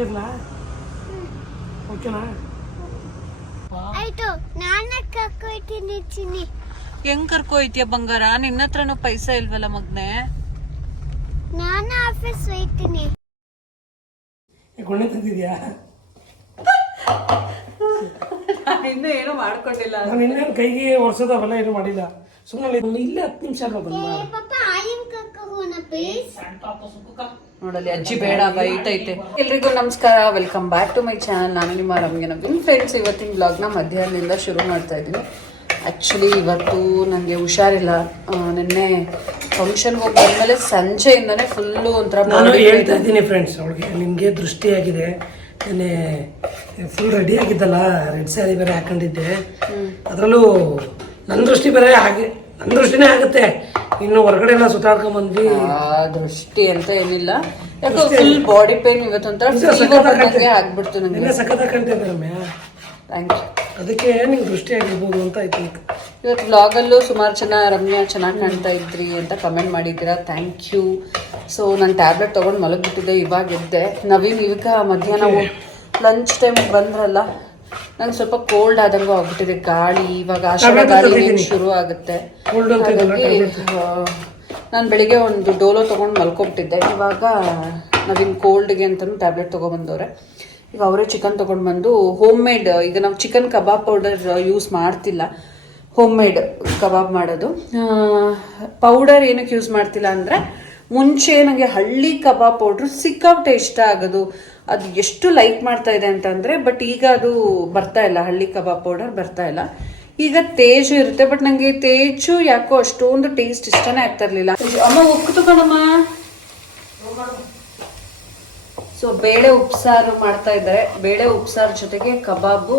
ಇರ್ಲಾ. ಓಕೆನಾ ಆಯ್ತು ನಾನು ಕಕ್ಕೊಯ್ತೀನಿ ಚಿನ್ನಿ. ಹೆಂಗ್ ಕರ್ಕೊ ಹೋಯ್ತೀಯ ಬಂಗಾರ? ನಿನ್ನ ಹತ್ರನೂ ಪೈಸಾ ಇಲ್ವಲ್ಲ ಮಗ್ನೆ? ನಾನು ಆಫೀಸ್ ಹೋಯ್ತೀನಿ. ಗುಣ್ಣೆ ತಂದಿದ್ಯಾ? ಇನ್ನು ಏನೋ ಮಾಡ್ಕೊಂಡಿಲ್ಲ. ನಾನು ಇನ್ನೇನು ಕೈಗೆ ಅವೆಲ್ಲ ಏನು ಮಾಡಿಲ್ಲ. ಸುಮ್ಮನೆ ಇಲ್ಲೇ ಹತ್ತು ನಿಮಿಷ ಅಲ್ವಾ ಬಂದ ಏ ಪಾಪ ಆಯನ್ ಕಕ್ಕೋಣ ಪ್ಲೀಸ್ ನೋಡಲ್ಲಿ ಅಜ್ಜಿ ಬೇಡ ಬೈತೈತೆ ಐತೆ ಎಲ್ರಿಗೂ ನಮಸ್ಕಾರ welcome back to my channel ನಾನು ನಿಮ್ಮ ರಮ್ಯ ನವೀನ್ ಫ್ರೆಂಡ್ಸ್ ಇವತ್ತಿನ ಬ್ಲಾಗ್ನ ಮಧ್ಯಾಹ್ನದಿಂದ ಶುರು ಮಾಡ್ತಾ ಇದ್ದೀನಿ. ಆ್ಯಕ್ಚುಲಿ ಇವತ್ತು ನನಗೆ ಹುಷಾರಿಲ್ಲ. ನಿನ್ನೆ ಫಂಕ್ಷನ್ಗೆ ಹೋಗಿ ಬಂದಮೇಲೆ ಸಂಜೆಯಿಂದನೇ ಫುಲ್ಲು ಒಂಥರ ನಾನು ಹೇಳ್ತಾ ಇದ್ದೀನಿ ಫ್ರೆಂಡ್ಸ್ ಅವಳಿಗೆ ನಿಮಗೆ ದೃಷ್ಟಿಯಾಗಿದೆ. ನಿನ್ನೆ ಫುಲ್ ರೆಡಿ ಆಗಿದ್ದಲ್ಲ ರೆಡ್ ಸ್ಯಾರಿ ಬೇರೆ ಹಾಕೊಂಡಿದ್ದೆ. ಅದರಲ್ಲೂ ನನ್ನ ದೃಷ್ಟಿ ಬೇರೆ ಹಾಗೆ ದೃಷ್ಟಿನೇ ಆಗುತ್ತೆ. ಇನ್ನು ಹೊರಗಡೆ ಎಲ್ಲ ಸುತ್ತಾಡ್ಕೊಂಡ್ ಬಂದ್ವಿ. ಆ, ದೃಷ್ಟಿ ಅಂತ ಏನಿಲ್ಲ. ಯಾಕೋ ಫುಲ್ ಬಾಡಿ ಪೇನ್ ಇವತ್ತೊಂಥರ ಫೀವರ್ ಆಗ್ಬಿಡ್ತು ನನಗೆ ಸಖತ್ ಹಾಕೊಂತಿದ್ದೆ ರಮ್ಯ. ಥ್ಯಾಂಕ್ ಯು ಅದಕ್ಕೆ ನೀವು ದೃಷ್ಟಿ ಆಗಿರ್ಬೋದು ಅಂತ ಆಯ್ತು ಇವತ್ತು ವ್ಲಾಗಲ್ಲೂ ಸುಮಾರು ಜನ ರಮ್ಯಾ ಚೆನ್ನಾಗಿ ಕಾಣ್ತಾ ಇದ್ರಿ ಅಂತ ಕಮೆಂಟ್ ಮಾಡಿದ್ದೀರಾ. ಥ್ಯಾಂಕ್ ಯು ಸೊ ನಾನು ಟ್ಯಾಬ್ಲೆಟ್ ತೊಗೊಂಡು ಮಲಗಿಬಿಟ್ಟಿದ್ದೆ ಇವಾಗ ಎದ್ದೆ. ನವೀನ್ ಇವಾಗ ಮಧ್ಯಾಹ್ನ ಲಂಚ್ ಟೈಮ್ ಬಂದ್ರಲ್ಲ ನಂಗೆ ಸ್ವಲ್ಪ ಕೋಲ್ಡ್ ಆದಂಗೂ ಆಗ್ಬಿಟ್ಟಿದೆ ಗಾಳಿ ಇವಾಗ ಆಷಾಢ ಗಾಳಿ ಶುರು ಆಗುತ್ತೆ. ಹಾಗಾಗಿ ನಾನು ಬೆಳಿಗ್ಗೆ ಒಂದು ಡೋಲೋ ತೊಗೊಂಡು ಮಲ್ಕೊಬಿಟ್ಟಿದ್ದೆ. ಇವಾಗ ನಾವಿನ್ ಕೋಲ್ಡ್ಗೆ ಅಂತಲೂ ಟ್ಯಾಬ್ಲೆಟ್ ತೊಗೊಬಂದವ್ರೆ. ಈಗ ಅವರೇ ಚಿಕನ್ ತೊಗೊಂಡು ಬಂದು ಹೋಮ್ ಮೇಡ್ ಈಗ ನಾವು ಚಿಕನ್ ಕಬಾಬ್ ಪೌಡರ್ ಯೂಸ್ ಮಾಡ್ತಿಲ್ಲ. ಹೋಮ್ ಮೇಡ್ ಕಬಾಬ್ ಮಾಡೋದು ಪೌಡರ್ ಏನಕ್ಕೆ ಯೂಸ್ ಮಾಡ್ತಿಲ್ಲ ಅಂದರೆ ಮುಂಚೆ ನನಗೆ ಹಳ್ಳಿ ಕಬಾಬ್ ಪೌಡ್ರ್ ಸಿಕ್ಕಾಪಟ್ಟೆ ಇಷ್ಟ ಆಗೋದು. ಅದು ಎಷ್ಟು ಲೈಕ್ ಮಾಡ್ತಾ ಇದೆ ಅಂತಂದರೆ, ಬಟ್ ಈಗ ಅದು ಬರ್ತಾ ಇಲ್ಲ. ಹಳ್ಳಿ ಕಬಾಬ್ ಪೌಡರ್ ಬರ್ತಾ ಇಲ್ಲ. ಈಗ ತೇಜು ಇರುತ್ತೆ, ಬಟ್ ನಂಗೆ ತೇಜು ಯಾಕೋ ಅಷ್ಟೊಂದು ಟೇಸ್ಟ್ ಇಷ್ಟನೇ ಆಗ್ತಾ ಇರ್ಲಿಲ್ಲ. ಅಮ್ಮ ಉಕ್ಕು ಕಣಮ್ಮ ಸೊ ಬೇಳೆ ಉಪ್ಸಾರು ಮಾಡ್ತಾ ಇದ್ದಾರೆ. ಬೇಳೆ ಉಪ್ಸಾರು ಜೊತೆಗೆ ಕಬಾಬು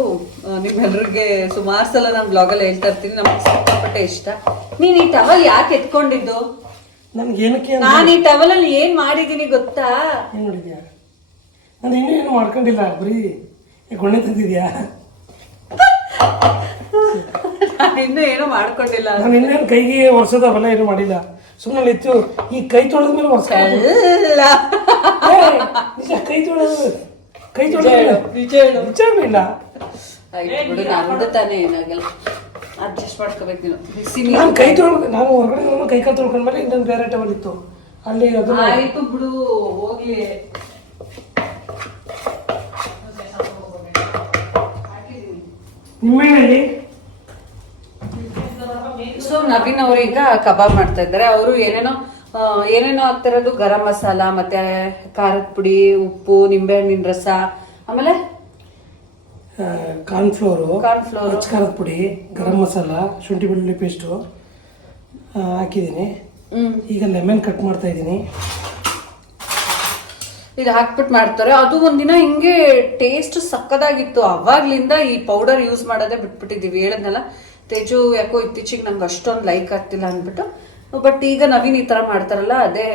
ನಿಮ್ಮೆಲ್ಲರಿಗೆ ಸುಮಾರು ಸಲ ನಾನು ಬ್ಲಾಗಲ್ಲಿ ಹೇಳ್ತಾ ಇರ್ತೀನಿ. ನಮ್ಗೆ ಸಿಕ್ಕಾಪಟ್ಟೆ ಇಷ್ಟ. ನೀನ್ ಈ ಟವಲ್ ಯಾಕೆ ಎತ್ಕೊಂಡಿದ್ದು? ನನ್ಗೆ ಏನಕ್ಕೆ ನಾನು ಈ ಟವಲ್ ಅಲ್ಲಿ ಏನ್ ಮಾಡಿದೀನಿ ಗೊತ್ತಾ? ಏನು ಮಾಡಿದ್ಯಾ? ನಾನು ಇನ್ನೂ ಏನು ಮಾಡ್ಕೊಂಡಿಲ್ಲ ಬರೀ ಗುಣ್ಣೆ ತಂದಿದ್ಯಾ? ನಾನು ಇನ್ನೂ ಏನೂ ಮಾಡ್ಕೊಂಡಿಲ್ಲ. ನಾನು ಇನ್ನೇನು ಕೈಗೆ ಒರ್ಸೋದು ಅವೆಲ್ಲ ಏನು ಮಾಡಿಲ್ಲ. ಸುಮ್ಮನೆ ಇತ್ತು ಈ ಕೈ ತೊಳೆದ ಮೇಲೆ ಒರ್ಸ ನಿಜ ಕೈ ತೊಳೆದ ಕೈ ತೊಳೆದ ವಿಚಾರ ಇಲ್ಲ. ಆಯ್ತು ಬಿಡು ನಂದು ತಾನೇ ಏನಾಗಲ್ಲ ಅಡ್ಜಸ್ಟ್ ಮಾಡ್ಕೋಬೇಕು ನೀನು ಬಿಸಿ ನಾನು ಕೈ ತೊಳ್ಕೊ ನಾನು ಹೊರಗಡೆ ಹೋಗಿ ಕೈ ಕಾಲು ತೊಳ್ಕೊಂಡ್ಮೇಲೆ ಇನ್ನೊಂದು ಬೇರೆ ಟವಲ್ ಇತ್ತು ಅಲ್ಲಿ ಅದು ಆಯ್ತು ಬಿಡು ಹೋಗ್ಲಿ. ನಿಮ್ಮೆಣ್ಣೆಯಲ್ಲಿ ಸೊ ನವೀನ್ ಅವರು ಈಗ ಕಬಾಬ್ ಮಾಡ್ತಾ ಇದ್ದಾರೆ. ಅವರು ಏನೇನೋ ಆ, ಏನೇನೋ ಹಾಕ್ತಿರೋದು ಗರಂ ಮಸಾಲ ಮತ್ತೆ ಖಾರದ ಪುಡಿ ಉಪ್ಪು ನಿಂಬೆಹಣ್ಣಿನ ರಸ ಆಮೇಲೆ ಕಾರ್ನ್ಫ್ಲೋರು ಹಚ್ಚ ಖಾರದ ಪುಡಿ ಗರಂ ಮಸಾಲ ಶುಂಠಿ ಬೆಳ್ಳುಳ್ಳಿ ಪೇಸ್ಟು ಹಾಕಿದ್ದೀನಿ. ಈಗ ಲೆಮನ್ ಕಟ್ ಮಾಡ್ತಾ ಇದ್ದೀನಿ. ಇದು ಹಾಕ್ಬಿಟ್ಟು ಮಾಡ್ತಾರೆ. ಅದು ಒಂದಿನ ಹಿಂಗೆ ಟೇಸ್ಟ್ ಸಕ್ಕದಾಗಿತ್ತು. ಅವಾಗ್ಲಿಂದ ಈ ಪೌಡರ್ ಯೂಸ್ ಮಾಡೋದೇ ಬಿಟ್ಬಿಟ್ಟಿದ್ದೀವಿ. ಹೇಳದ್ನಲ್ಲ ತೇಜು ಯಾಕೋ ಇತ್ತೀಚೆಗೆ ನಂಗೆ ಅಷ್ಟೊಂದು ಲೈಕ್ ಆಗ್ತಿಲ್ಲ ಅಂದ್ಬಿಟ್ಟು. ಬಟ್ ಈಗ ನವೀನ್ ಈ ಥರ ಮಾಡ್ತಾರಲ್ಲ ಅದೇ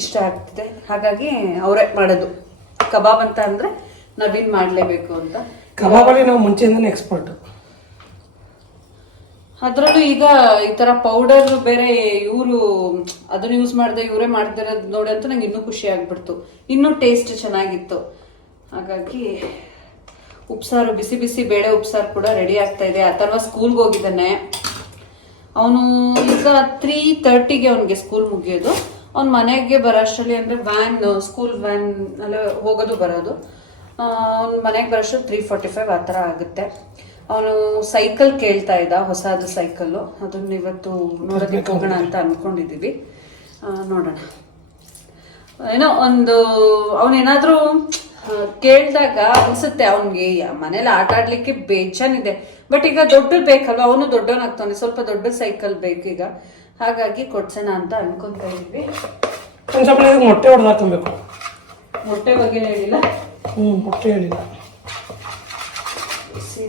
ಇಷ್ಟ ಆಗ್ತಿದೆ. ಹಾಗಾಗಿ ಅವರೇ ಮಾಡೋದು. ಕಬಾಬ್ ಅಂತ ಅಂದರೆ ನವೀನ್ ಮಾಡಲೇಬೇಕು ಅಂತ. ಕಬಾಬಲ್ಲಿ ನಾವು ಮುಂಚೆಯಿಂದನೇ ಎಕ್ಸ್ಪರ್ಟ್ ಅದರಲ್ಲೂ ಈಗ ಈ ತರ ಪೌಡರ್ ಬೇರೆ ಇವರು ಅದನ್ನ ಯೂಸ್ ಮಾಡದೆ, ಇವರೇ ಮಾಡ್ತಿರೋದು ನೋಡಿ ಅಂತ ನಂಗೆ ಇನ್ನೂ ಖುಷಿ ಆಗ್ಬಿಡ್ತು. ಇನ್ನೂ ಟೇಸ್ಟ್ ಚೆನ್ನಾಗಿತ್ತು. ಹಾಗಾಗಿ ಉಪ್ಸಾರು, ಬಿಸಿ ಬಿಸಿ ಬೇಳೆ ಉಪ್ಸಾರು ಕೂಡ ರೆಡಿ ಆಗ್ತಾ ಇದೆ. ಅಥವಾ ಸ್ಕೂಲ್ಗೆ ಹೋಗಿದ್ದಾನೆ. ಅವನು ಈಗ ತ್ರೀ ತರ್ಟಿಗೆ ಅವನಿಗೆ ಸ್ಕೂಲ್ ಮುಗಿಯೋದು. ಅವ್ನ ಮನೆಗೆ ಬರೋಷ್ಟರಲ್ಲಿ ಅಂದ್ರೆ ವ್ಯಾನ್ ಸ್ಕೂಲ್ ವ್ಯಾನ್ ಅಲ್ಲೇ ಹೋಗೋದು, ಬರೋದು. ಅವ್ನ ಮನೆಗೆ ಬರೋಷ್ಟು ತ್ರೀ ಫಾರ್ಟಿ ಫೈವ್ ಆ ಥರ ಆಗುತ್ತೆ. ಅವನು ಸೈಕಲ್ ಕೇಳ್ತಾ ಇದ್ದ ಹೊಸದು ಸೈಕಲ್ಲು ಅದನ್ನ ಇವತ್ತು ನೋಡೋದಕ್ಕೆ ಹೋಗೋಣ ಅಂತ ಅಂದ್ಕೊಂಡಿದ್ದೀವಿ ನೋಡೋಣ. ಏನೋ ಒಂದು ಅವನೇನಾದರೂ ಕೇಳಿದಾಗ ಅನಿಸುತ್ತೆ ಅವನಿಗೆ ಮನೇಲಿ ಆಟ ಆಡಲಿಕ್ಕೆ ಬೇಜಾನಿದೆ. ಬಟ್ ಈಗ ದೊಡ್ಡದು ಬೇಕಲ್ವ? ಅವನು ದೊಡ್ಡವನಾಗ್ತಾನೆ ಸ್ವಲ್ಪ ದೊಡ್ಡ ಸೈಕಲ್ ಬೇಕೀಗ ಹಾಗಾಗಿ ಕೊಡ್ಸೋಣ ಅಂತ ಅನ್ಕೊಂತ ಇದ್ವಿ. ಮೊಟ್ಟೆ ಮೊಟ್ಟೆ ಬಗ್ಗೆ ಹೇಳಿಲ್ಲ. ಹ್ಞೂ ಮೊಟ್ಟೆ ಹೇಳಿಲ್ಲ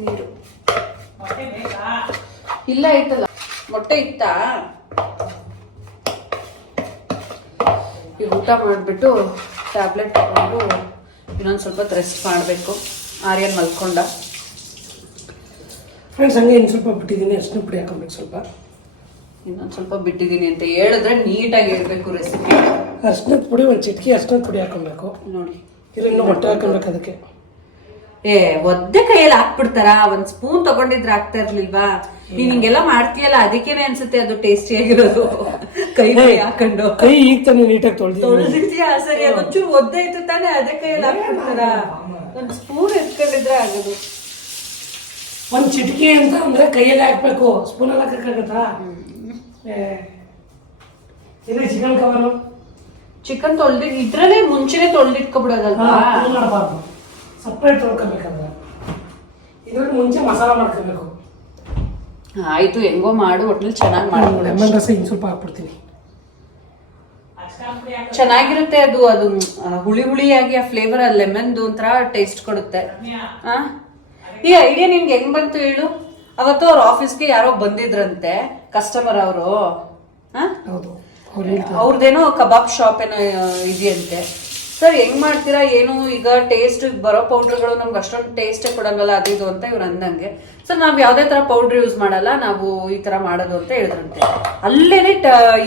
ನೀರು. ಇಲ್ಲ ಐತಲ್ಲ ಮೊಟ್ಟೆ ಇತ್ತಾ? ಈಗ ಊಟ ಮಾಡಿಬಿಟ್ಟು ಟ್ಯಾಬ್ಲೆಟ್ ತಗೊಂಡು ಇನ್ನೊಂದು ಸ್ವಲ್ಪ ರೆಸ್ಟ್ ಮಾಡಬೇಕು. ಆರ್ಯನ್ ಮಲ್ಕೊಂಡ. ಫ್ರೆಂಡ್ಸ್ ಹಂಗೆ ಇನ್ನು ಸ್ವಲ್ಪ ಬಿಟ್ಟಿದ್ದೀನಿ ಅಷ್ಟು ಪುಡಿ ಹಾಕೊಬೇಕು ಸ್ವಲ್ಪ. ಇನ್ನೊಂದು ಸ್ವಲ್ಪ ಬಿಟ್ಟಿದ್ದೀನಿ ಅಂತ ಹೇಳಿದ್ರೆ ನೀಟಾಗಿ ಇರಬೇಕು ರೆಸಿಪಿ ಅರ್ಶಿನದ ಪುಡಿ ಒಂದು ಚಿಟಕಿ ಅರ್ಶಿನದ ಪುಡಿ ಹಾಕೊಬೇಕು ನೋಡಿ. ಹಾಕೊಬೇಕು ಅದಕ್ಕೆ. ಏ ಒದ್ದೆ ಕೈಯಲ್ಲಿ ಹಾಕ್ಬಿಡ್ತಾರ? ಒಂದ್ ಸ್ಪೂನ್ ತಗೊಂಡಿದ್ರೆ ಆಗ್ತಾ ಇರ್ಲಿಲ್ವಾ? ನೀನ್ ಹಿಂಗೆಲ್ಲ ಮಾಡ್ತೀಯಲ್ಲ ಅದಕ್ಕೇನೆ ಅನ್ಸುತ್ತೆ ಅದು ಟೇಸ್ಟಿ ಆಗಿರೋದು. ಕೈ ಕೈ ಹಾಕೊಂಡು. ಕೈ ಈಗ ತಾನೆ ನೀಟಾಗಿ ತೊಳೆದು ತೊಳೆದಿರ್ತೀಯ? ಸರಿ ಒಂಚೂರು ಒದ್ದೆ ಇತ್ತು ತಾನೆ ಅದೇ ಕೈಯಲ್ಲಿ ಹಾಕ್ಬಿಡ್ತಾರ? ಒಂದ್ ಸ್ಪೂನ್ ಎತ್ಕೊಂಡಿದ್ರೆ ಆಗೋದು. ಒಂದ್ ಚಿಟಕಿ ಅಂತ ಅಂದ್ರೆ ಕೈಯಲ್ಲಿ ಹಾಕ್ಬೇಕು. ಸ್ಪೂನಲ್ಲಿ ಹಾಕಕ್ಕಾಗತ್ತಾ? ಏ, ಇದು ಚಿಕನ್ ಕವರು ಚಿಕನ್ ತೊಳ್ದಿ ಇದ್ರಲ್ಲೇ ಮುಂಚೆನೆ ತೊಳ್ದಿಟ್ಕೊಬಿಡೋದಲ್ವಾ? ಮಾಡಬಾರ್ದು. ಸಪ್ರೇಟ್ ತೊಳ್ಕೊಬೇಕಂದ್ರೆ. ಇದ್ರಲ್ಲಿ ಮುಂಚೆ ಮಸಾಲ ಮಾಡ್ಕೋಬೇಕು. ಆಯ್ತು ಹೆಂಗೋ ಮಾಡು ಒಟ್ನಲ್ಲಿ ಚೆನ್ನಾಗಿ ಮಾಡ್ಕೊಡು. ಲೆಮನ್ ರಸ ಇನ್ನು ಸ್ವಲ್ಪ ಹಾಕ್ಬಿಡ್ತೀನಿ. ಚೆನ್ನಾಗಿರುತ್ತೆ ಅದು ಅದು ಆ, ಹುಳಿ ಹುಳಿಯಾಗಿ ಆ ಫ್ಲೇವರ್ ಆ ಲೆಮನ್ದು ಒಂಥರ ಟೇಸ್ಟ್ ಕೊಡುತ್ತೆ. ಆ? ಈ ಐಡಿಯಾ ನಿನ್ಗೆ ಹೆಂಗ್ ಬಂತು ಹೇಳು? ಅವತ್ತು ಅವ್ರ ಆಫೀಸ್ಗೆ ಯಾರೋ ಬಂದಿದ್ರಂತೆ ಕಸ್ಟಮರ್ ಅವರು. ಹೌದು. ಅವ್ರದ್ದೇನೋ ಕಬಾಬ್ ಶಾಪ್ ಏನೋ ಇದೆಯಂತೆ. ಸರ್, ಹೆಂಗ್ ಮಾಡ್ತೀರಾ, ಏನು, ಈಗ ಟೇಸ್ಟ್ ಬರೋ ಪೌಡ್ರ್ಗಳು ನಮ್ಗೆ ಅಷ್ಟೊಂದು ಟೇಸ್ಟೇ ಕೊಡಂಗಲ್ಲ, ಅದು ಇದು ಅಂತ ಇವ್ರು ಅಂದಂಗೆ. ಸರ್, ನಾವು ಯಾವುದೇ ತರ ಪೌಡ್ರ್ ಯೂಸ್ ಮಾಡಲ್ಲ, ನಾವು ಈ ತರ ಮಾಡೋದು ಅಂತ ಹೇಳಿದ್ರಂತೆ. ಅಲ್ಲೇನೆ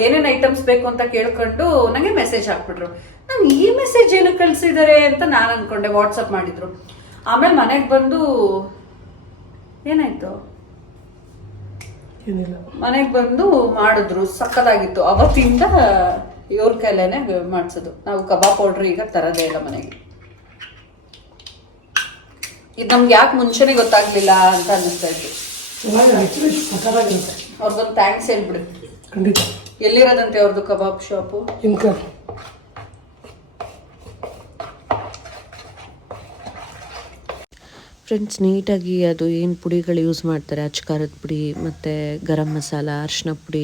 ಏನೇನ್ ಐಟಮ್ಸ್ ಬೇಕು ಅಂತ ಕೇಳ್ಕೊಂಡು ನಂಗೆ ಮೆಸೇಜ್ ಹಾಕ್ಬಿಟ್ರು. ನಾನು ಈ ಮೆಸೇಜ್ ಏನು ಕಳ್ಸಿದಾರೆ ಅಂತ ನಾನು ಅನ್ಕೊಂಡೆ ವಾಟ್ಸಪ್ ಮಾಡಿದ್ರು. ಆಮೇಲೆ ಮನೆಗೆ ಬಂದು, ಏನಾಯ್ತು? ಏನಿಲ್ಲ ಮನೆಗೆ ಬಂದು ಮಾಡಿದ್ರು ಸಕ್ಕದಾಗಿತ್ತು. ಅವತ್ತಿಂದ ಇವ್ರ ಕೈಲೇನೆ ಮಾಡಿಸೋದು. ನಾವು ಕಬಾಬ್ ಪೌಡ್ರ್ ಈಗ ತರದೇ ಇಲ್ಲ ಮನೆಗೆ. ಇದು ನಮ್ಗೆ ಯಾಕೆ ಮುಂಚೆನೆ ಗೊತ್ತಾಗ್ಲಿಲ್ಲ ಅಂತ ಅನ್ನಿಸ್ತಾ ಇತ್ತು. ಅವ್ರದ್ದೊಂದು ಅವ್ರಿಗೊಂದು ಥ್ಯಾಂಕ್ಸ್ ಹೇಳ್ಬಿಡು. ಖಂಡಿತ. ಎಲ್ಲಿರೋದಂತೆ ಅವ್ರದ್ದು ಕಬಾಬ್ ಶಾಪು? ಇನ್ಕರ್ ಫ್ರೆಂಡ್ಸ್ ನೀಟಾಗಿ ಅದು ಏನು ಪುಡಿಗಳು ಯೂಸ್ ಮಾಡ್ತಾರೆ? ಅಚ್ಚಕಾರದ ಪುಡಿ, ಮತ್ತು ಗರಂ ಮಸಾಲ, ಅರಿಶಿನ ಪುಡಿ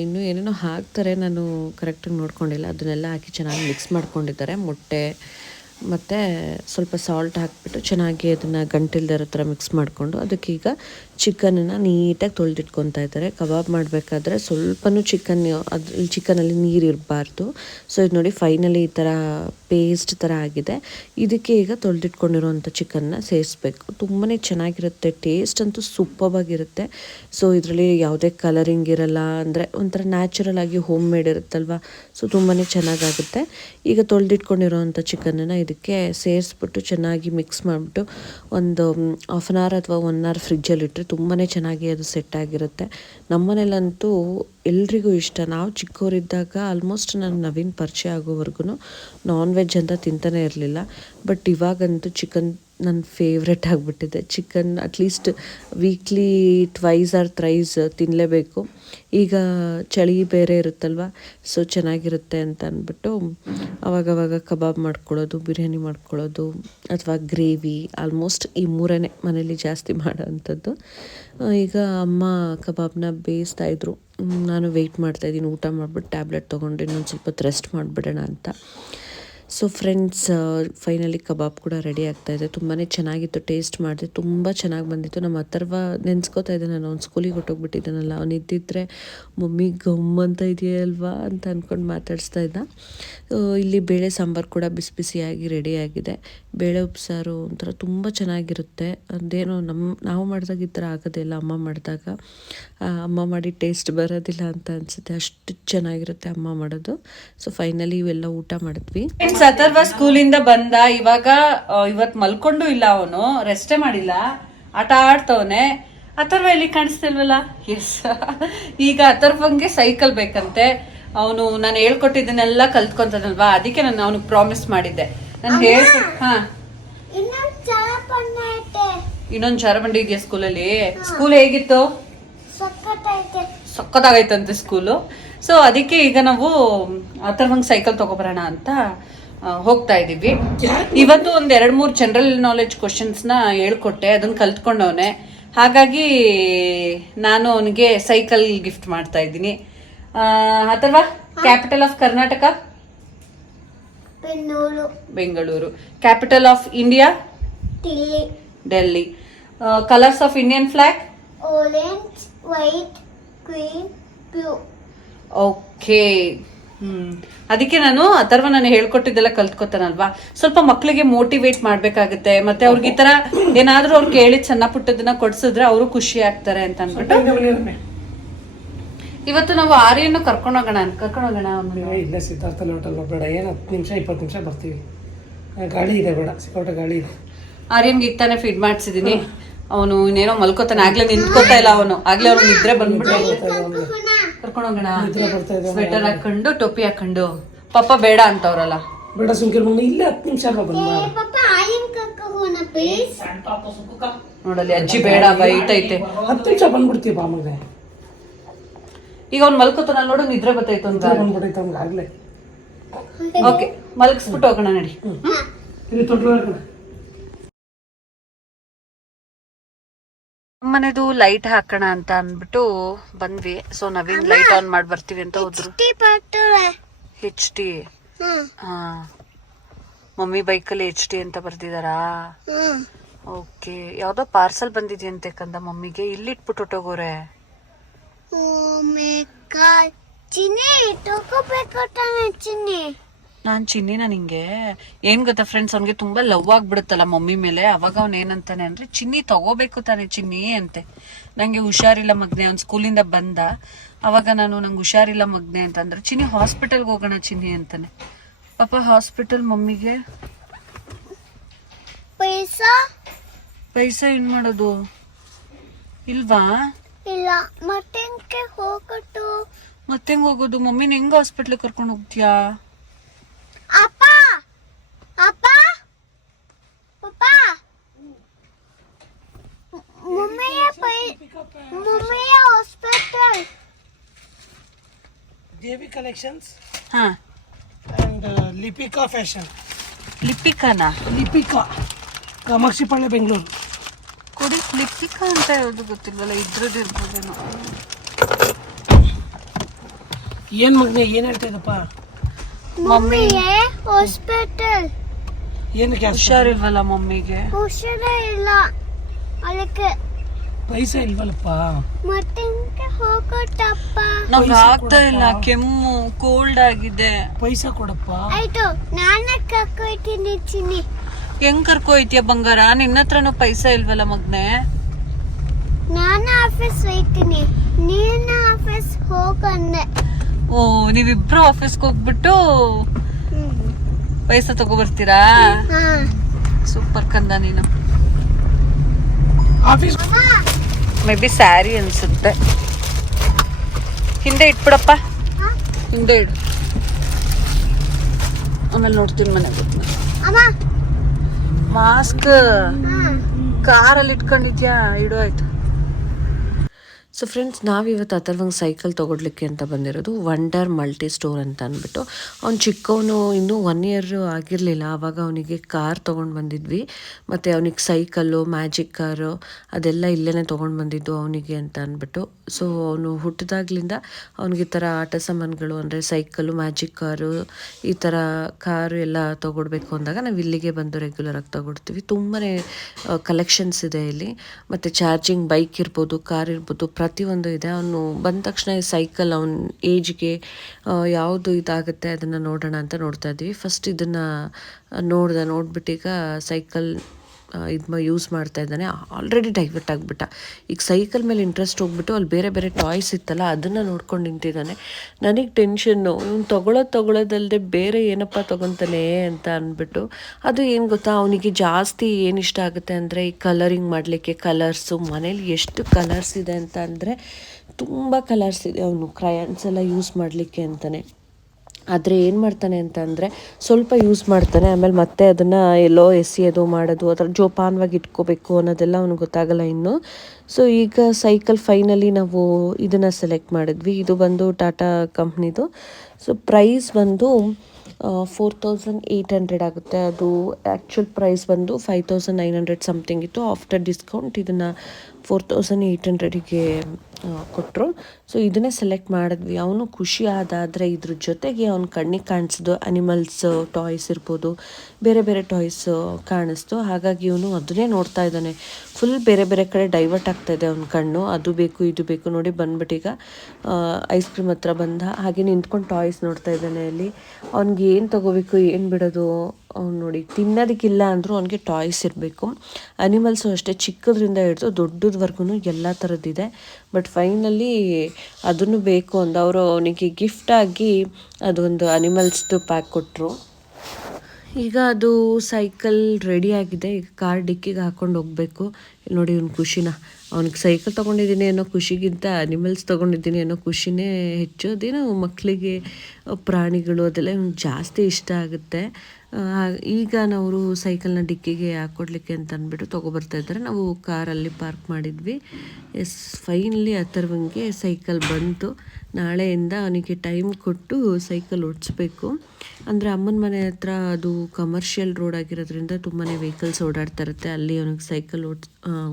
ಇನ್ನೂ ಏನೇನೋ ಹಾಕ್ತಾರೆ ನಾನು ಕರೆಕ್ಟಾಗಿ ನೋಡ್ಕೊಂಡಿಲ್ಲ. ಅದನ್ನೆಲ್ಲ ಹಾಕಿ ಚೆನ್ನಾಗಿ ಮಿಕ್ಸ್ ಮಾಡ್ಕೊಂಡಿದ್ದಾರೆ. ಮೊಟ್ಟೆ, ಮತ್ತು ಸ್ವಲ್ಪ ಸಾಲ್ಟ್ ಹಾಕಿಬಿಟ್ಟು ಚೆನ್ನಾಗಿ ಅದನ್ನು ಗಂಟಿಲ್ದಿರೋ ಥರ ಮಿಕ್ಸ್ ಮಾಡಿಕೊಂಡು ಅದಕ್ಕೀಗ ಚಿಕನನ್ನು ನೀಟಾಗಿ ತೊಳೆದಿಟ್ಕೊತಾ ಇದ್ದಾರೆ. ಕಬಾಬ್ ಮಾಡಬೇಕಾದ್ರೆ ಸ್ವಲ್ಪನೂ ಚಿಕನ್, ಅದು ಚಿಕನಲ್ಲಿ ನೀರು ಇರಬಾರ್ದು. ಸೊ ಇದು ನೋಡಿ ಫೈನಲಿ ಈ ಥರ ಪೇಸ್ಟ್ ಥರ ಆಗಿದೆ. ಇದಕ್ಕೆ ಈಗ ತೊಳೆದಿಟ್ಕೊಂಡಿರೋಂಥ ಚಿಕನ್ನ ಸೇರಿಸ್ಬೇಕು. ತುಂಬಾ ಚೆನ್ನಾಗಿರುತ್ತೆ ಟೇಸ್ಟ್ ಅಂತೂ ಸೂಪರ್ವಾಗಿರುತ್ತೆ ಸೊ ಇದರಲ್ಲಿ ಯಾವುದೇ ಕಲರಿಂಗ್ ಇರಲ್ಲ ಅಂದರೆ ಒಂಥರ ನ್ಯಾಚುರಲ್ ಆಗಿ ಹೋಮ್ ಮೇಡ್ ಇರುತ್ತಲ್ವ? ಸೊ ತುಂಬಾ ಚೆನ್ನಾಗಾಗುತ್ತೆ. ಈಗ ತೊಳೆದಿಟ್ಕೊಂಡಿರೋಂಥ ಚಿಕನನ್ನು ಇದಕ್ಕೆ ಸೇರಿಸ್ಬಿಟ್ಟು ಚೆನ್ನಾಗಿ ಮಿಕ್ಸ್ ಮಾಡಿಬಿಟ್ಟು ಒಂದು ಹಾಫ್ ಆನ್ ಅವರ್ ಅಥವಾ ಒನ್ ಅವರ್ ಫ್ರಿಜ್ಜಲ್ಲಿ ಇಟ್ಟರೆ ತುಂಬಾ ಚೆನ್ನಾಗಿ ಅದು ಸೆಟ್ ಆಗಿರುತ್ತೆ. ನಮ್ಮನೇಲಂತೂ ಎಲ್ರಿಗೂ ಇಷ್ಟ. ನಾವು ಚಿಕ್ಕವರಿದ್ದಾಗ ಆಲ್ಮೋಸ್ಟ್ ನಾನು ನವೀನ್ ಪರಿಚಯ ಆಗೋವರೆಗೂ ನಾನ್ ವೆಜ್ ಅಂತ ತಿಂತಾನೆ ಇರಲಿಲ್ಲ. ಬಟ್ ಇವಾಗಂತೂ ಚಿಕನ್ ನನ್ನ ಫೇವ್ರೆಟ್ ಆಗಿಬಿಟ್ಟಿದೆ. Chicken at least weekly twice or thrice ತಿನ್ನಲೇಬೇಕು ಈಗ ಚಳಿ ಬೇರೆ ಇರುತ್ತಲ್ವ? ಸೊ ಚೆನ್ನಾಗಿರುತ್ತೆ ಅಂತ ಅಂದ್ಬಿಟ್ಟು ಅವಾಗವಾಗ ಕಬಾಬ್ ಮಾಡ್ಕೊಳ್ಳೋದು, ಬಿರಿಯಾನಿ ಮಾಡ್ಕೊಳ್ಳೋದು, ಅಥವಾ ಗ್ರೇವಿ ಆಲ್ಮೋಸ್ಟ್ ಈ ಮೂರನೇ ಮನೇಲಿ ಜಾಸ್ತಿ ಮಾಡೋವಂಥದ್ದು ಈಗ ಅಮ್ಮ ಕಬಾಬ್ನ ಬೇಯಿಸ್ತಾ ಇದ್ರು. ನಾನು ವೆಯ್ಟ್ ಮಾಡ್ತಾಯಿದ್ದೀನಿ ಊಟ ಮಾಡಿಬಿಟ್ಟು ಟ್ಯಾಬ್ಲೆಟ್ ತೊಗೊಂಡು ಇನ್ನೊಂದು ಸ್ವಲ್ಪ ರೆಸ್ಟ್ ಮಾಡಿಬಿಡೋಣ ಅಂತ. ಸೊ ಫ್ರೆಂಡ್ಸ್ ಫೈನಲಿ ಕಬಾಬ್ ಕೂಡ ರೆಡಿ ಆಗ್ತಾ ಇದೆ. ತುಂಬಾ ಚೆನ್ನಾಗಿತ್ತು ಟೇಸ್ಟ್ ಮಾಡಿದೆ. ತುಂಬ ಚೆನ್ನಾಗಿ ಬಂದಿತ್ತು. ನಮ್ಮ ಅಥರ್ವ ನೆನ್ಸ್ಕೋತಾ ಇದ್ದೆ ನಾನು ಅವ್ನು ಸ್ಕೂಲಿಗೆ ಹೊಟ್ಟೋಗ್ಬಿಟ್ಟಿದ್ದಾನಲ್ಲ ಅವ್ನು ಇದ್ದಿದ್ದರೆ ಮಮ್ಮಿಗೆ ಗಮ್ ಅಂತ ಇದೆಯಲ್ವಾ? ಅಂತ ಅಂದ್ಕೊಂಡು ಮಾತಾಡಿಸ್ತಾ ಇದ್ದ. ಇಲ್ಲಿ ಬೇಳೆ ಸಾಂಬಾರು ಕೂಡ ಬಿಸಿ ಬಿಸಿಯಾಗಿ ರೆಡಿಯಾಗಿದೆ ಬೇಳೆ ಉಪ್ಸಾರು ಒಂಥರ ತುಂಬ ಚೆನ್ನಾಗಿರುತ್ತೆ. ಅದೇನೋ ನಮ್ಮ ನಾವು ಮಾಡಿದಾಗ ಈ ಥರ ಆಗೋದಿಲ್ಲ ಅಮ್ಮ ಮಾಡಿದಾಗ. ಅಮ್ಮ ಮಾಡಿ ಟೇಸ್ಟ್ ಬರೋದಿಲ್ಲ ಅಂತ ಅನಿಸುತ್ತೆ. ಅಷ್ಟು ಚೆನ್ನಾಗಿರುತ್ತೆ ಅಮ್ಮ ಮಾಡೋದು. ಸೊ ಫೈನಲಿ ಇವೆಲ್ಲ ಊಟ ಮಾಡಿದ್ವಿ. ಸತರ್ವ ಸ್ಕೂಲಿಂದ ಬಂದ, ಇವಾಗ ಇವತ್ತು ಇವತ್ ಮಲ್ಕೊಂಡು ಇಲ್ಲ ಅವನು ರೆಸ್ಟೇ ಮಾಡಿಲ್ಲ. ಆಟ ಆಡ್ತವನೆ. ಅಥರ್ವ ಇಲ್ಲಿ ಕಾಣಿಸ್ತಿಲ್ವಲ್ಲ? ಎಸ್ ಈಗ ಅಥರ್ವಂಗೆ ಸೈಕಲ್ ಬೇಕಂತೆ. ಅವನು, ನಾನು ಹೇಳ್ಕೊಟ್ಟಿದ್ದನ್ನೆಲ್ಲ ಕಲ್ತ್ಕೊಂತಾನಲ್ವಾ ಅದಕ್ಕೆ ನಾನು ಅವನಿಗೆ ಪ್ರಾಮಿಸ್ ಮಾಡಿದ್ದೆ. ನಾನು ಹೇಳ್ತೀನಿ. ಹಾ. ಇನ್ನೊಂದು ಚಾರ ಪಣ್ಣ ಐತೆ. ಇನ್ನೊಂದು ಜಾರಬಂಡಿ ಇದೆಯಾ ಸ್ಕೂಲಲ್ಲಿ? ಸ್ಕೂಲ್ ಹೇಗಿತ್ತು? ಸಖತ್ತೈತೆ ಸಕ್ಕತ್ತಾಗೈತಂತೆ ಸ್ಕೂಲು. ಸೊ ಅದಕ್ಕೆ ಈಗ ನಾವು ಅಥರ್ವಂಗ್ ಸೈಕಲ್ ತಗೊಬರೋಣ ಅಂತ ಹೋಗ್ತಾ ಇದೀವಿ. ಇವತ್ತು ಒಂದು ಎರಡು ಮೂರು ಜನರಲ್ ನಾಲೆಜ್ನ ಹೇಳ್ಕೊಟ್ಟೆ ಅದನ್ನ ಕಲ್ತ್ಕೊಂಡವನೆ. ಹಾಗಾಗಿ ನಾನು ಅವನಿಗೆ ಸೈಕಲ್ ಗಿಫ್ಟ್ ಮಾಡ್ತಾ ಇದ್ದೀನಿ. ಅಥವಾ ಕ್ಯಾಪಿಟಲ್ ಆಫ್ ಕರ್ನಾಟಕ ಬೆನ್ನೂರು Bengaluru. Capital of India ತಿಲ್ಲಿ Delhi colours of Indian flag orange, white, green, blue. Okay hmm ಅದಕ್ಕೆ ನಾನು ಅಥರ್ವ ನಾನು ಹೇಳ್ಕೊಟ್ಟಿದ್ದೆಲ್ಲ ಕಲ್ತ್ಕೊತಾನಲ್ವಾ? ಸ್ವಲ್ಪ ಮಕ್ಕಳಿಗೆ ಮೋಟಿವೇಟ್ ಮಾಡ್ಬೇಕಾಗುತ್ತೆ. ಮತ್ತೆ ಅವ್ರಿಗೆ ಈ ತರ ಏನಾದ್ರೂ ಅವ್ರು ಕೇಳಿ ಚೆನ್ನ ಪುಟ್ಟದನ್ನ ಕೊಡ್ಸಿದ್ರೆ ಅವರು ಖುಷಿ ಆಗ್ತಾರೆ ಅಂತ ಅನ್ಬಿಟ್ಟು ಇವತ್ತು ನಾವು ಆರ್ಯನ್ನು ಕರ್ಕೊಂಡು ಹೋಗೋಣ ಕರ್ಕೊಂಡು ಹೋಗೋಣ ಇಲ್ಲೇ ಸಿದ್ಧಾರ್ಥ ಲೋಟಲ್ ಬೇಡ. ಏನು ಹತ್ತು ನಿಮಿಷ ಇಪ್ಪತ್ತು ನಿಮಿಷ ಬರ್ತೀವಿ. ಗಾಳಿ ಇದೆ ಬೇಡ. ಸಿಕ್ಕೋಟ ಗಾಳಿ ಇದೆ. ಆರ್ಯನ್ಗೆ ಈಗ ತಾನೇ ಫೀಡ್ ಮಾಡಿಸಿದ್ದೀನಿ ಅವನು ಇನ್ನೇನೋ ಮಲ್ಕೋತಾನೆ. ಆಗ್ಲೇ ನಿಂತ್ಕೋತಾ ಇಲ್ಲ ಅವನು. ಆಗ್ಲೇ ಅವ್ನು ನಿದ್ರೆ ಬಂದ್ಬಿಟ್ಟು ಕರ್ಕೊಂಡು ಹೋಗೋಣ. ಸ್ವೆಟರ್ ಹಾಕೊಂಡು ಟೋಪಿ ಹಾಕೊಂಡು. ಪಾಪ ಬೇಡ ಅಂತ ಅವರಲ್ಲ ಬೇಡ ಸುಮ್ಕಿರ್ ಮಮ್ಮಿ ಇಲ್ಲ ಹತ್ತು ನಿಮಿಷ ಅಲ್ವಾ ನೋಡಲ್ಲಿ ಅಜ್ಜಿ ಬೇಡ ಬೈತೈತೆ. ಹತ್ತು ನಿಮಿಷ ಬಂದ್ಬಿಡ್ತೀವಿ ಬಾ ಈಗ ಅವ್ನು ಮಲ್ಕೋತಾನ ನೋಡು ನಿದ್ರೆ ಬತ್ತೈತು ಅಂತ ಓಕೆ ಮಲಗಿಸ್ಬಿಟ್ಟು ಹೋಗೋಣ ನಡಿ. ನಮ್ಮನೆದು ಲೈಟ್ ಹಾಕೋಣ ಅಂತ ಅಂದ್ಬಿಟ್ಟು ಬಂದ್ವಿ. ಸೊ ನವೀನ್ ಲೈಟ್ ಆನ್ ಮಾಡಿ ಬರ್ತೀವಿ ಅಂತ ಹೋದ್ರು. ಹೆಚ್ ಡಿ ಹಾ. ಮಮ್ಮಿ ಬೈಕಲ್ಲಿ ಹೆಚ್ ಡಿ ಅಂತ ಬರ್ದಿದಾರಾ? ಓಕೆ ಯಾವ್ದೋ ಪಾರ್ಸಲ್ ಬಂದಿದ್ಯಂತೆ ಕಂದ ಮಮ್ಮಿಗೆ. ಇಲ್ಲಿ ಇಟ್ಬಿಟ್ಟು ಹೊಟ್ಟೋಗೋರೆ ನಾನ್ ಚಿನ್ನಿ ತಗೋಬೇಕು ಚಿನ್ನಿ ನಾನು ಚಿನ್ನಿನ ನಿಂಗೆ. ಏನ್ ಗೊತ್ತಾ ಫ್ರೆಂಡ್ಸ್ ಅವ್ನಿಗೆ ತುಂಬಾ ಲವ್ ಆಗ್ಬಿಡುತ್ತಲ್ಲ ಮಮ್ಮಿ ಮೇಲೆ. ಅವಾಗ ಅವ್ನ ಏನಂತಾನೆ ಅಂದ್ರೆ ಚಿನ್ನಿ ತಗೋಬೇಕು ತಾನೆ ಚಿನ್ನಿ ಅಂತೆ. ನಂಗೆ ಹುಷಾರಿಲ್ಲ ಮಗ್ನೆ ಅವ್ನು ಸ್ಕೂಲಿಂದ ಬಂದ. ಅವಾಗ ನಾನು ನಂಗೆ ಹುಷಾರಿಲ್ಲ ಮಗ್ನೆ ಅಂತಂದ್ರೆ ಚಿನ್ನಿ ಹಾಸ್ಪಿಟಲ್ಗೆ ಹೋಗೋಣ ಚಿನ್ನಿ ಅಂತಾನೆ. ಪಾಪ ಹಾಸ್ಪಿಟಲ್ ಮಮ್ಮಿಗೆ. ಪೈಸಾ? ಪೈಸಾ ಏನ್ ಮಾಡೋದು? ಇಲ್ವಾ? ಇಲ್ಲ. ಮತ್ತೆ ಹೋಗಟ್ಟು ಮತ್ತೆ ಹೆಂಗ್ ಹೋಗೋದು? ಮಮ್ಮಿನ ಹೆಂಗ ಹಾಸ್ಪಿಟ್ಲ್ ಕರ್ಕೊಂಡು ಹೋಗ್ತೀಯಾ? ಅಪ್ಪ! ಅಪ್ಪ! ಪಪ್ಪ! ಮಮ್ಮಿಯ ಪೈ ಮಮ್ಮಿಯ ಹಾಸ್ಪಿಟಲ್ ದೇವಿ ಕಲೆಕ್ಷನ್ಸ್ ಹಾ. ಅಂಡ್ ಲಿಪಿಕಾ ಫ್ಯಾಷನ್ ಲಿಪಿಕಾನಾ ಲಿಪಿಕಾ ಕಾಮಾಕ್ಷಿಪಾಳ್ಯ ಬೆಂಗಳೂರು ಕೊಡಿ ಲಿಪ್ಸ್ಟಿಕ್ ಅಂತ ಯಾವುದು ಗೊತ್ತಿಲ್ವಲ್ಲ ಇದ್ರದ್ದು ಇರ್ಬೋದೇನೋ. ಏನ್ ಮಗನೇ ಏನ್ ಹೇಳ್ತಾ ಇದ್ದಪ್ಪ ಮಮ್ಮಿಯ ಹಾಸ್ಪಿಟಲ್ ಏನಕ್ಕೆ ಹುಷಾರಿಲ್ವಲ್ಲ ಮಮ್ಮಿಗೆ? ಹುಷಾರೇ ಇಲ್ಲ. ಅದಕ್ಕೆ ಪೈಸಾ ಇಲ್ವಲ್ಲಪ್ಪ? ಮತ್ತೆ ಹೋಗಟ್ಟಪ್ಪ ನಮ್ಗೆ ಆಗ್ತಾ ಇಲ್ಲ ಕೆಮ್ಮು ಕೋಲ್ಡ್ ಆಗಿದೆ. ಪೈಸಾ ಕೊಡಪ್ಪ. ಆಯ್ತು ನಾನೇ ಕರ್ಕೊಯ್ತೀನಿ ಚಿನ್ನಿ. ಹೆಂಗ್ ಕರ್ಕೋ ಹೋಯ್ತೀಯ ಬಂಗಾರ? ನಿನ್ನ ಹತ್ರನೂ ಪೈಸಾ ಇಲ್ವಲ್ಲ ಮಗ್ನೆ? ನಾನು ಆಫೀಸ್ ಹೋಯ್ತೀನಿ ನೀನು ಆಫೀಸ್ ಹೋಗಂದೆ ಓ ನೀವಿಬ್ರು ಆಫೀಸ್ಗೆ ಹೋಗ್ಬಿಟ್ಟು ಪೈಸಾ ತಗೋ ಬರ್ತೀರಾ ಸೂಪರ್ ಕಂದ ನೀನು. ಆಫೀಸ್ ಮೇ ಬಿ ಸ್ಯಾರಿ ಅನ್ಸುತ್ತೆ. ಹಿಂದೆ ಇಟ್ಬಿಡಪ್ಪ. ಹಿಂದೆ ಇಡು. ಆಮೇಲೆ ನೋಡ್ತೀನಿ ಮನೆಗೆ ಮಾಸ್ಕ್ ಕಾರಲ್ಲಿ ಇಟ್ಕೊಂಡಿದ್ಯಾ? ಇಡೋಯ್ತು ಆಯ್ತು. ಸೊ ಫ್ರೆಂಡ್ಸ್ ನಾವಿವತ್ತು ಅಥರ್ವಂಗ್ ಸೈಕಲ್ ತೊಗೊಡ್ಲಿಕ್ಕೆ ಅಂತ ಬಂದಿರೋದು ವಂಡರ್ ಮಲ್ಟಿ ಸ್ಟೋರ್ ಅಂತ ಅಂದ್ಬಿಟ್ಟು. ಅವ್ನು ಚಿಕ್ಕವನು ಇನ್ನೂ ಒನ್ ಇಯರ್ ಆಗಿರಲಿಲ್ಲ. ಆವಾಗ ಅವನಿಗೆ ಕಾರ್ ತೊಗೊಂಡು ಬಂದಿದ್ವಿ. ಮತ್ತು ಅವನಿಗೆ ಸೈಕಲ್ಲು ಮ್ಯಾಜಿಕ್ ಕಾರು ಅದೆಲ್ಲ ಇಲ್ಲೇ ತೊಗೊಂಡು ಬಂದಿದ್ದು ಅವನಿಗೆ ಅಂತ ಅಂದ್ಬಿಟ್ಟು. ಸೊ ಅವನು ಹುಟ್ಟಿದಾಗ್ಲಿಂದ ಅವನಿಗೆ ಈ ಥರ ಆಟ ಸಾಮಾನುಗಳು ಅಂದರೆ ಸೈಕಲ್ಲು ಮ್ಯಾಜಿಕ್ ಕಾರು ಈ ಥರ ಕಾರು ಎಲ್ಲ ತೊಗೊಡ್ಬೇಕು ಅಂದಾಗ ನಾವು ಇಲ್ಲಿಗೆ ಬಂದು ರೆಗ್ಯುಲರಾಗಿ ತೊಗೊಡ್ತೀವಿ. ತುಂಬಾ ಕಲೆಕ್ಷನ್ಸ್ ಇದೆ ಇಲ್ಲಿ. ಮತ್ತು ಚಾರ್ಜಿಂಗ್ ಬೈಕ್ ಇರ್ಬೋದು ಕಾರ್ ಇರ್ಬೋದು ಪ್ರತಿಯೊಂದು ಇದೆ. ಅವನು ಬಂದ ತಕ್ಷಣ ಈ ಸೈಕಲ್ ಅವನ ಏಜ್ಗೆ ಯಾವುದು ಇದಾಗುತ್ತೆ ಅದನ್ನು ನೋಡೋಣ ಅಂತ ನೋಡ್ತಾ ಇದ್ವಿ. ಫಸ್ಟ್ ಇದನ್ನು ನೋಡ್ದೆ ನೋಡ್ಬಿಟ್ಟೀಗ ಸೈಕಲ್ ಇದು ಯೂಸ್ ಮಾಡ್ತಾ ಇದ್ದಾನೆ. ಆಲ್ರೆಡಿ ಡೈವರ್ಟ್ ಆಗಿಬಿಟ್ಟ. ಈಗ ಸೈಕಲ್ ಮೇಲೆ ಇಂಟ್ರೆಸ್ಟ್ ಹೋಗ್ಬಿಟ್ಟು ಅಲ್ಲಿ ಬೇರೆ ಬೇರೆ ಟಾಯ್ಸ್ ಇತ್ತಲ್ಲ, ಅದನ್ನು ನೋಡ್ಕೊಂಡು ನಿಂತಿದ್ದಾನೆ. ನನಗೆ ಟೆನ್ಷನ್ನು ಇವ್ನು ತೊಗೊಳೋದು ತೊಗೊಳೋದಲ್ಲದೆ ಬೇರೆ ಏನಪ್ಪ ತೊಗೊತಾನೆ ಅಂತ ಅಂದ್ಬಿಟ್ಟು ಅದು ಏನು ಗೊತ್ತಾ, ಅವನಿಗೆ ಜಾಸ್ತಿ ಏನು ಇಷ್ಟ ಆಗುತ್ತೆ ಅಂದರೆ ಈ ಕಲರಿಂಗ್ ಮಾಡಲಿಕ್ಕೆ ಕಲರ್ಸು ಮನೇಲಿ ಎಷ್ಟು ಕಲರ್ಸ್ ಇದೆ ಅಂತ ಅಂದರೆ ತುಂಬ ಕಲರ್ಸ್ ಇದೆ ಅವನು ಕ್ರಯಾನ್ಸ್ ಎಲ್ಲ ಯೂಸ್ ಮಾಡಲಿಕ್ಕೆ ಅಂತಲೇ ಆದರೆ ಏನು ಮಾಡ್ತಾನೆ ಅಂತ ಅಂದರೆ ಸ್ವಲ್ಪ ಯೂಸ್ ಮಾಡ್ತಾನೆ, ಆಮೇಲೆ ಮತ್ತೆ ಅದನ್ನು ಎಲ್ಲೋ ಎಸೆಯೋದು, ಮಾಡೋದು ಅದರ ಜೋಪಾನವಾಗಿ ಇಟ್ಕೋಬೇಕು ಅನ್ನೋದೆಲ್ಲ ಅವ್ನಿಗೆ ಗೊತ್ತಾಗಲ್ಲ ಇನ್ನು. ಸೊ ಈಗ ಸೈಕಲ್ ಫೈನಲಿ ನಾವು ಇದನ್ನು ಸೆಲೆಕ್ಟ್ ಮಾಡಿದ್ವಿ. ಇದು ಬಂದು ಟಾಟಾ ಕಂಪ್ನಿದು. ಸೊ ಪ್ರೈಸ್ ಬಂದು ಫೋರ್ ತೌಸಂಡ್ ಏಯ್ಟ್ ಹಂಡ್ರೆಡ್ ಆಗುತ್ತೆ. ಅದು ಆ್ಯಕ್ಚುಲ್ ಪ್ರೈಸ್ ಬಂದು five thousand nine hundred something ಇತ್ತು. ಆಫ್ಟರ್ ಡಿಸ್ಕೌಂಟ್ ಇದನ್ನು ಫೋರ್ ತೌಸಂಡ್ ಏಯ್ಟ್ ಹಂಡ್ರೆಡಿಗೆ ಕೊಟ್ಟರು ಸೊ ಇದನ್ನೇ ಸೆಲೆಕ್ಟ್ ಮಾಡಿದ್ವಿ. ಅವನು ಖುಷಿ ಆದಾದರೆ ಇದ್ರ ಜೊತೆಗೆ ಅವ್ನ ಕಣ್ಣಿಗೆ ಕಾಣಿಸಿದ್ದು ಅನಿಮಲ್ಸ್ ಟಾಯ್ಸ್ ಇರ್ಬೋದು. ಬೇರೆ ಬೇರೆ ಟಾಯ್ಸ್ ಕಾಣಿಸ್ತು. ಹಾಗಾಗಿ ಇವನು ಅದನ್ನೇ ನೋಡ್ತಾ ಇದ್ದಾನೆ. ಫುಲ್ ಬೇರೆ ಬೇರೆ ಕಡೆ ಡೈವರ್ಟ್ ಆಗ್ತಾ ಇದೆ ಅವ್ನ ಕಣ್ಣು. ಅದು ಬೇಕು, ಇದು ಬೇಕು ನೋಡಿ ಬಂದ್ಬಿಟ್ಟೀಗ ಐಸ್ ಕ್ರೀಮ್ ಹತ್ರ ಬಂದ ಹಾಗೆ ನಿಂತ್ಕೊಂಡು ಟಾಯ್ಸ್ ನೋಡ್ತಾ ಇದ್ದಾನೆ ಅಲ್ಲಿ. ಅವ್ನಿಗೆ ಏನು ತಗೋಬೇಕು, ಏನು ಬಿಡೋದು? ಅವ್ನು ನೋಡಿ, ತಿನ್ನೋದಕ್ಕಿಲ್ಲ ಅಂದರೂ ಅವನಿಗೆ ಟಾಯ್ಸ್ ಇರಬೇಕು. ಅನಿಮಲ್ಸು ಅಷ್ಟೇ, ಚಿಕ್ಕದ್ರಿಂದ ಹಿಡಿದು ದೊಡ್ಡದ್ವರೆಗೂ ಎಲ್ಲ ಥರದ್ದಿದೆ ಬಟ್ ಫೈನಲಿ ಅದನ್ನು ಬೇಕು ಅಂದ, ಅವರು ಅವನಿಗೆ ಗಿಫ್ಟಾಗಿ ಅದೊಂದು ಅನಿಮಲ್ಸ್ದು ಪ್ಯಾಕ್ ಕೊಟ್ಟರು ಈಗ ಅದು ಸೈಕಲ್ ರೆಡಿ ಆಗಿದೆ. ಈಗ ಕಾರ್ ಡಿಕ್ಕಿಗೆ ಹಾಕೊಂಡು ಹೋಗಬೇಕು. ನೋಡಿ ಇವ್ನ ಖುಷಿನ. ಅವ್ನಿಗೆ ಸೈಕಲ್ ತೊಗೊಂಡಿದ್ದೀನಿ ಅನ್ನೋ ಖುಷಿಗಿಂತ ಅನಿಮಲ್ಸ್ ತೊಗೊಂಡಿದ್ದೀನಿ ಅನ್ನೋ ಖುಷಿನೇ ಹೆಚ್ಚು. ಅದೇನೋ ಮಕ್ಕಳಿಗೆ ಪ್ರಾಣಿಗಳು ಅದೆಲ್ಲ ಇವ್ನಿಗೆ ಜಾಸ್ತಿ ಇಷ್ಟ ಆಗುತ್ತೆ. ಈಗ ನಾವು ಸೈಕಲ್ನ ಡಿಕ್ಕಿಗೆ ಹಾಕ್ಕೊಡ್ಲಿಕ್ಕೆ ಅಂತ ಅಂದ್ಬಿಟ್ಟು ತೊಗೊಬರ್ತಾ ಇದ್ದಾರೆ. ನಾವು ಕಾರಲ್ಲಿ ಪಾರ್ಕ್ ಮಾಡಿದ್ವಿ. ಎಸ್ ಫೈನಲಿ ಅಥರ್ವಂಗೆ ಸೈಕಲ್ ಬಂತು. ನಾಳೆಯಿಂದ ಅವನಿಗೆ ಟೈಮ್ ಕೊಟ್ಟು ಸೈಕಲ್ ಓಡಿಸ್ಬೇಕು. ಅಂದರೆ ಅಮ್ಮನ ಮನೆ ಹತ್ರ ಅದು ಕಮರ್ಷಿಯಲ್ ರೋಡ್ ಆಗಿರೋದ್ರಿಂದ ತುಂಬಾ ವೆಹಿಕಲ್ಸ್ ಓಡಾಡ್ತಾ ಇರುತ್ತೆ. ಅಲ್ಲಿ ಅವನಿಗೆ ಸೈಕಲ್ ಓಡ್ಸ್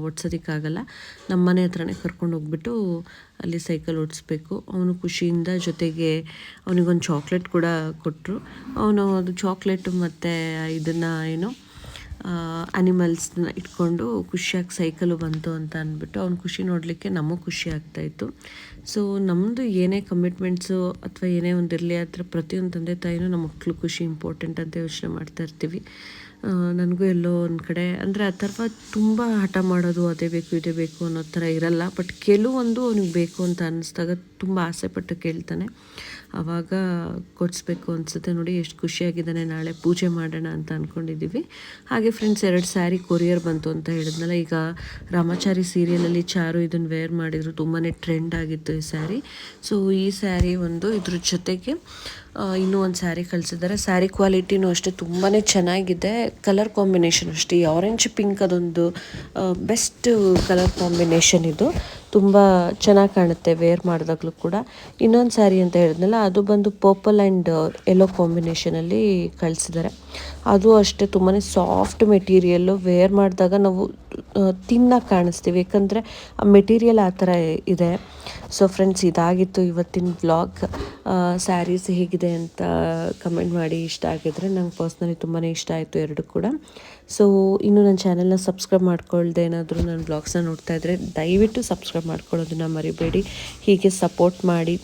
ಓಡ್ಸೋದಕ್ಕಾಗಲ್ಲ. ನಮ್ಮ ಮನೆ ಹತ್ರನೇ ಕರ್ಕೊಂಡು ಹೋಗ್ಬಿಟ್ಟು ಅಲ್ಲಿ ಸೈಕಲ್ ಓಡಿಸ್ಬೇಕು. ಅವನು ಖುಷಿಯಿಂದ ಜೊತೆಗೆ ಅವನಿಗೊಂದು ಚಾಕ್ಲೇಟ್ ಕೂಡ ಕೊಟ್ಟರು ಅವನು ಅದು ಚಾಕ್ಲೇಟು ಮತ್ತು ಇದನ್ನು ಏನು ಅನಿಮಲ್ಸ್ನ ಇಟ್ಕೊಂಡು ಖುಷಿಯಾಗಿ ಸೈಕಲು ಬಂತು ಅಂತ ಅಂದ್ಬಿಟ್ಟು ಅವ್ನ ಖುಷಿ ನೋಡಲಿಕ್ಕೆ ನಮಗೂ ಖುಷಿ ಆಗ್ತಾಯಿತ್ತು ಸೊ ನಮ್ಮದು ಏನೇ ಕಮಿಟ್ಮೆಂಟ್ಸು ಅಥವಾ ಏನೇ ಒಂದು ಇರಲಿ ಆ ಥರ ಪ್ರತಿಯೊಂದು ತಂದೆ ತಾಯಿನೂ ನಮ್ಮ ಮಕ್ಕಳು ಖುಷಿ ಇಂಪಾರ್ಟೆಂಟ್ ಅಂತ ಯೋಚನೆ ಮಾಡ್ತಾ ಇರ್ತೀವಿ. ನನಗೂ ಎಲ್ಲೋ ಒಂದು ಕಡೆ, ಅಂದರೆ ಆ ಥರ ತುಂಬ ಹಠ ಮಾಡೋದು, ಅದೇ ಬೇಕು, ಇದೇ ಬೇಕು ಅನ್ನೋ ಥರ ಇರಲ್ಲ. ಬಟ್ ಕೆಲವೊಂದು ಅವ್ನಿಗೆ ಬೇಕು ಅಂತ ಅನ್ನಿಸ್ದಾಗ ತುಂಬ ಆಸೆಪಟ್ಟು ಕೇಳ್ತಾನೆ. ಆವಾಗ ಕೊಡಿಸ್ಬೇಕು ಅನಿಸುತ್ತೆ ನೋಡಿ, ಎಷ್ಟು ಖುಷಿಯಾಗಿದ್ದಾನೆ, ನಾಳೆ ಪೂಜೆ ಮಾಡೋಣ ಅಂತ ಅಂದ್ಕೊಂಡಿದ್ದೀವಿ ಹಾಗೆ ಫ್ರೆಂಡ್ಸ್ ಎರಡು ಸ್ಯಾರಿ ಕೊರಿಯರ್ ಬಂತು ಅಂತ ಹೇಳಿದ್ನಲ್ಲ, ಈಗ ರಾಮಾಚಾರಿ ಸೀರಿಯಲಲ್ಲಿ ಚಾರು ಇದನ್ನು ವೇರ್ ಮಾಡಿದರು ತುಂಬಾ ಟ್ರೆಂಡ್ ಆಗಿತ್ತು ಈ ಸ್ಯಾರಿ ಸೊ ಈ ಸ್ಯಾರಿ ಒಂದು ಇದ್ರ ಜೊತೆಗೆ ಇನ್ನೂ ಒಂದು ಸ್ಯಾರಿ ಕಳಿಸಿದ್ದಾರೆ. ಸ್ಯಾರಿ ಕ್ವಾಲಿಟಿನೂ ಅಷ್ಟೇ ತುಂಬಾ ಚೆನ್ನಾಗಿದೆ. ಕಲರ್ ಕಾಂಬಿನೇಷನ್ ಅಷ್ಟೇ. ಆರೆಂಜ್ ಪಿಂಕ್ ಅದೊಂದು ಬೆಸ್ಟ್ ಕಲರ್ ಕಾಂಬಿನೇಷನ್ ಇದು. ತುಂಬ ಚೆನ್ನಾಗಿ ಕಾಣುತ್ತೆ ವೇರ್ ಮಾಡಿದಾಗಲೂ ಕೂಡ. ಇನ್ನೊಂದು ಸ್ಯಾರಿ ಅಂತ ಹೇಳಿದ್ನಲ್ಲ, ಅದು ಬಂದು ಪರ್ಪಲ್ ಆ್ಯಂಡ್ ಎಲ್ಲೋ ಕಾಂಬಿನೇಷನಲ್ಲಿ ಕಳಿಸಿದ್ದಾರೆ. ಅದು ಅಷ್ಟೇ ತುಂಬಾ ಸಾಫ್ಟ್ ಮೆಟೀರಿಯಲ್ಲು ವೇರ್ ಮಾಡಿದಾಗ ನಾವು ತಿನ್ನಾಗಿ ಕಾಣಿಸ್ತೀವಿ. ಯಾಕಂದರೆ ಆ ಮೆಟೀರಿಯಲ್ ಆ ಥರ ಇದೆ. ಸೊ ಫ್ರೆಂಡ್ಸ್ ಇದಾಗಿತ್ತು ಇವತ್ತಿನ ವ್ಲಾಗ್ ಸ್ಯಾರೀಸ್ ಹೇಗಿದೆ ಅಂತ ಕಮೆಂಟ್ ಮಾಡಿ ಇಷ್ಟ ಆಗಿದ್ರೆ ನಂಗೆ ಪರ್ಸ್ನಲಿ ತುಂಬಾ ಇಷ್ಟ ಆಯಿತು ಎರಡು ಕೂಡ. ಸೊ ಇನ್ನು ನನ್ನ ಚಾನೆಲ್ನ ಸಬ್ಸ್ಕ್ರೈಬ್ ಮಾಡ್ಕೊಳ್ದೆ ಏನಾದರೂ ನನ್ನ ಬ್ಲಾಗ್ಸ್ನ ನೋಡ್ತಾ ಇದ್ದರೆ ದಯವಿಟ್ಟು ಸಬ್ಸ್ಕ್ರೈಬ್ ಮಾಡ್ಕೊಳ್ಳೋದನ್ನ ಮರಿಬೇಡಿ. ಹೀಗೆ ಸಪೋರ್ಟ್ ಮಾಡಿ.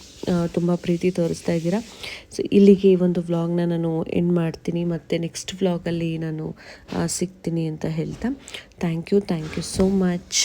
ತುಂಬ ಪ್ರೀತಿ ತೋರಿಸ್ತಾ ಇದ್ದೀರಾ. ಸೊ ಇಲ್ಲಿಗೆ ಈ ಒಂದು ವ್ಲಾಗ್ನ ನಾನು ಎಂಡ್ ಮಾಡ್ತೀನಿ. ಮತ್ತು ನೆಕ್ಸ್ಟ್ ವ್ಲಾಗಲ್ಲಿ ನಾನು ಸಿಗ್ತೀನಿ ಅಂತ ಹೇಳ್ತಾ. Thank you thank you so much